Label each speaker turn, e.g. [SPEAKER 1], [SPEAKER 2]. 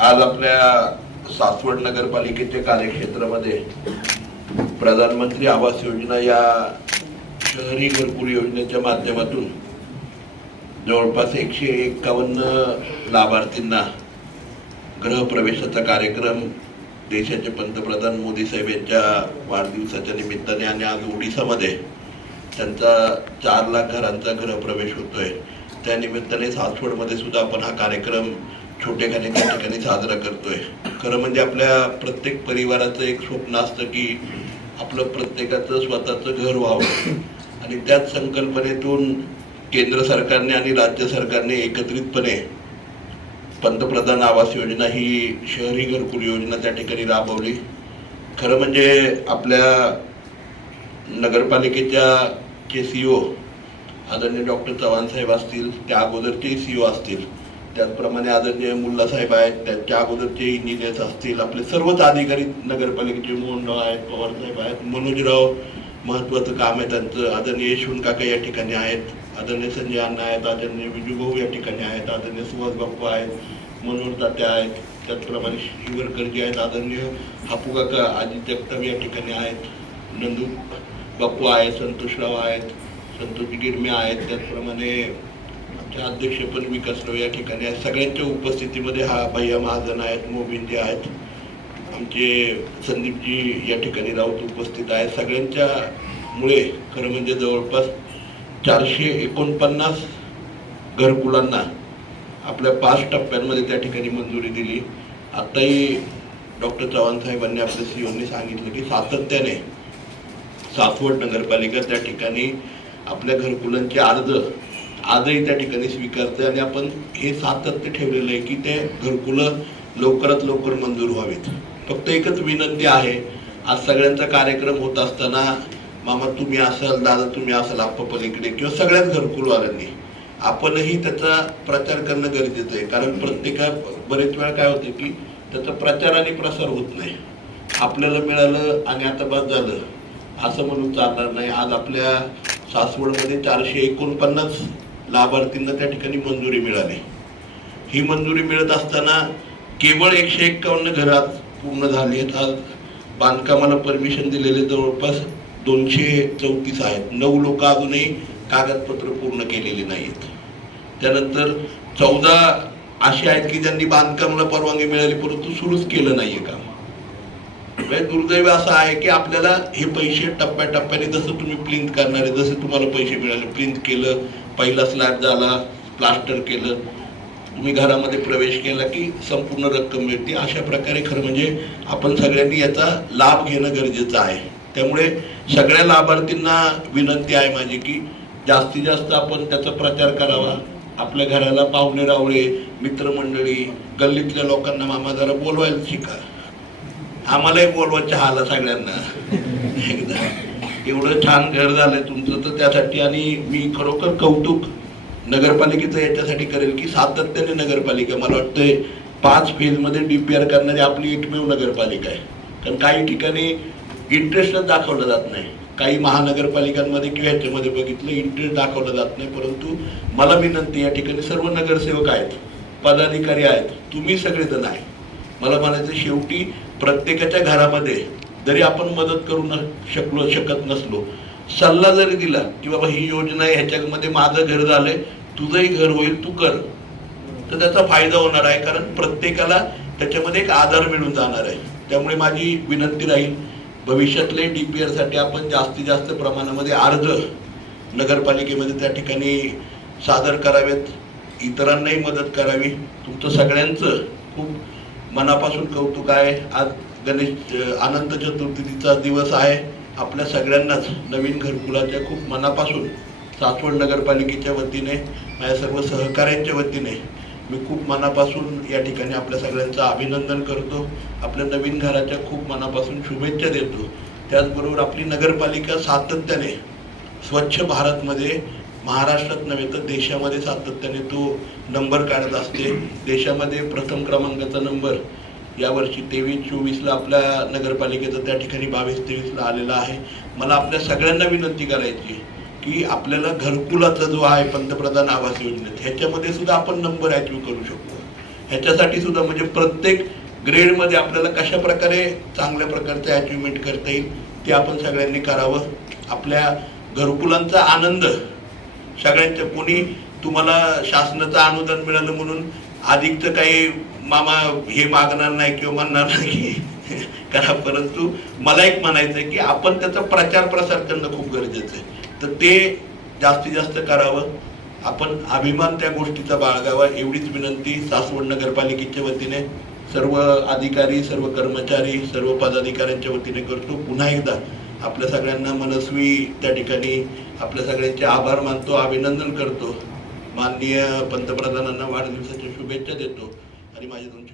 [SPEAKER 1] आज आपल्या सासवड नगरपालिकेच्या कार्यक्षेत्रामध्ये प्रधानमंत्री आवास योजना या शहरी घरकुल योजनेच्या माध्यमातून जवळपास एकशे एक्कावन्न लाभार्थींना गृहप्रवेशाचा कार्यक्रम देशाचे पंतप्रधान मोदी साहेब यांच्या वाढदिवसाच्या निमित्ताने आणि आज ओडिसामध्ये त्यांचा चार लाख घरांचा गृहप्रवेश होतोय. त्या निमित्ताने सासवडमध्ये सुद्धा आपण हा कार्यक्रम छोटेखानी त्या ठिकाणी साजरा करतोय. खरं म्हणजे आपल्या प्रत्येक परिवाराचं एक स्वप्न असतं की आपलं प्रत्येकाचं स्वतःचं घर व्हावं. आणि त्याच संकल्पनेतून केंद्र सरकारने आणि राज्य सरकारने एकत्रितपणे पंतप्रधान आवास योजना ही शहरी घरकुल योजना त्या ठिकाणी राबवली. खरं म्हणजे आपल्या नगरपालिकेच्या जे सी ओ आदरणीय डॉक्टर चव्हाण साहेब असतील त्या अगोदरचे सी ओ असतील त्याचप्रमाणे आदरणीय मुल्ला साहेब आहेत त्याच्या अगोदरचे इंजिनियर्स असतील आपले सर्वच अधिकारी नगरपालिकेचे मोहनराव आहेत पवार साहेब आहेत मनोजराव महत्वाचं काम आहे त्यांचं आदरणीय यशवंत काका या ठिकाणी आहेत आदरणीय संजय अण्णा आहेत आदरणीय विजूभाऊ या ठिकाणी आहेत आदरणीय सुभाष बाप्पू आहेत मनोहर तात्या आहेत त्याचप्रमाणे शिवरकरजी आहेत आदरणीय हापू काका अजित जगताप या ठिकाणी आहेत नंदू बाप्पू आहेत संतोषराव आहेत संतोष गिरमे आहेत त्याचप्रमाणे त्या अध्यक्ष पण या ठिकाणी आहेत. सगळ्यांच्या उपस्थितीमध्ये हा भैया महाजन आहेत मोबिनजी आहेत. आमचे संदीपजी या ठिकाणी राऊत उपस्थित आहेत. सगळ्यांच्या मुळे खरं म्हणजे जवळपास चारशे एकोणपन्नास घरकुलांना आपल्या पाच टप्प्यांमध्ये त्या ठिकाणी मंजुरी दिली. आत्ताही डॉक्टर चव्हाण साहेबांनी आपल्या सीओनी सांगितलं की सातत्याने सासवड नगरपालिका त्या ठिकाणी आपल्या घरकुलांचे अर्ज आजही त्या ठिकाणी स्वीकारते आणि आपण हे सातत्य ठेवलेलं आहे की ते घरकुलं लवकरात लवकर मंजूर व्हावीत. फक्त एकच विनंती आहे आज सगळ्यांचा कार्यक्रम होत असताना मामा तुम्ही असाल दादा तुम्ही असाल आप्पा पलीकडे किंवा सगळ्याच घरकुलवाल्यांनी आपणही त्याचा प्रचार करणं गरजेचं आहे. कारण प्रत्येका बरेच वेळा काय होते की त्याचा प्रचार आणि प्रसार होत नाही. आपल्याला मिळालं आणि आता बस झालं. असं म्हणून चालणार नाही. आज आपल्या सासवडमध्ये चारशे एकोणपन्नास लाभार्थींना त्या ठिकाणी मंजुरी मिळाली. ही मंजुरी मिळत असताना केवळ एकशे एक्कावन्न घरात पूर्ण झाली आहेत. आज बांधकामाला परमिशन दिलेले जवळपास दोनशे चौतीस आहेत. नऊ लोक अजूनही कागदपत्र पूर्ण केलेली नाहीत. त्यानंतर चौदा असे आहेत की ज्यांनी बांधकामाला परवानगी मिळाली परंतु सुरूच केलं नाहीये काम. म्हणजे दुर्दैव असं आहे की आपल्याला हे पैसे टप्प्याटप्प्याने जसं तुम्ही प्रिंट करणार आहे जसं तुम्हाला पैसे मिळाले प्रिंट केलं पहिला स्लॅब झाला प्लास्टर केलं तुम्ही घरामध्ये प्रवेश केला की संपूर्ण रक्कम मिळते. अशा प्रकारे खरं म्हणजे आपण सगळ्यांनी याचा लाभ घेणं गरजेचं आहे. त्यामुळे सगळ्या लाभार्थींना विनंती आहे माझी की जास्तीत जास्त आपण त्याचा प्रचार करावा. आपल्या घराला पाहुणे रावळे मित्रमंडळी गल्लीतल्या लोकांना मामा जरा बोलवायला शिका. आम्हालाही बोलवा चहाला सगळ्यांना. एकदा. एवढं छान घर झालंय तुमचं तर त्यासाठी आणि मी खरोखर कौतुक नगरपालिकेचं याच्यासाठी करेल की सातत्याने नगरपालिका मला वाटतंय पाच फेजमध्ये आर करणारी आपली एकमेव नगरपालिका आहे. कारण काही ठिकाणी इंटरेस्टच दाखवला जात नाही. काही महानगरपालिकांमध्ये किंवा ह्याच्यामध्ये बघितलं इंटरेस्ट दाखवला जात नाही. परंतु मला विनंती या ठिकाणी सर्व नगरसेवक आहेत पदाधिकारी आहेत तुम्ही सगळेजण आहे. मला म्हणायचं शेवटी प्रत्येकाच्या घरामध्ये जरी आपण मदत करू न शकलो शकत नसलो सल्ला जरी दिला की बाबा ही योजना आहे ह्याच्यामध्ये माझं घर झालंय तुझंही घर होईल तू कर. तर त्याचा फायदा होणार आहे कारण प्रत्येकाला त्याच्यामध्ये एक आधार मिळून जाणार आहे. त्यामुळे माझी विनंती राहील भविष्यातले डी पी साठी आपण जास्तीत जास्त प्रमाणामध्ये अर्ज नगरपालिकेमध्ये त्या ठिकाणी सादर करावेत. इतरांनाही मदत करावी. तुमचं सगळ्यांचं खूप मनापासून कौतुक आहे. आज गणेश अनंत चतुर्थीचा दिवस आहे. आपल्या सगळ्यांनाच नवीन घरकुलाच्या खूप मनापासून सासवड नगरपालिकेच्या वतीने माझ्या सर्व सहकाऱ्यांच्या वतीने मी खूप मनापासून या ठिकाणी आपल्या सगळ्यांचं अभिनंदन करतो. आपल्या नवीन घराच्या खूप मनापासून शुभेच्छा देतो. त्याचबरोबर आपली नगरपालिका सातत्याने स्वच्छ भारतमध्ये महाराष्ट्रात नव्हे तर देशामध्ये सातत्याने तो नंबर काढत असते. देशामध्ये प्रथम क्रमांकाचा नंबर यावर्षी तेवीस चोवीसला आपल्या नगरपालिकेचा त्या ठिकाणी बावीस तेवीसला आलेला आहे. मला आपल्या सगळ्यांना विनंती करायची की आपल्याला घरकुलाचा जो आहे पंतप्रधान आवास योजनेत ह्याच्यामध्ये सुद्धा आपण नंबर अचीव करू शकतो. ह्याच्यासाठी सुद्धा म्हणजे प्रत्येक ग्रेडमध्ये आपल्याला कशा प्रकारे चांगल्या प्रकारचे अचिव्हमेंट करता येईल ते आपण सगळ्यांनी करावं. आपल्या घरकुलांचा आनंद सगळ्यांच्या कोणी तुम्हाला शासनाचं अनुदान मिळालं म्हणून अधिकचं काही मामा हे मागणार नाही किंवा म्हणणार नाही. करा परंतु मला एक म्हणायचं आहे की आपण त्याचा प्रचार प्रसार करणं खूप गरजेचं आहे. तर ते जास्तीत जास्त करावं. आपण अभिमान त्या गोष्टीचा बाळगावा. एवढीच विनंती सासवड नगरपालिकेच्या वतीने. सर्व अधिकारी सर्व कर्मचारी सर्व पदाधिकाऱ्यांच्या वतीने करतो. पुन्हा एकदा आपल्या सगळ्यांना मनस्वी त्या ठिकाणी आपल्या सगळ्यांचे आभार मानतो अभिनंदन करतो. माननीय पंतप्रधानांना वाढदिवसाच्या शुभेच्छा देतो आणि माझी दोन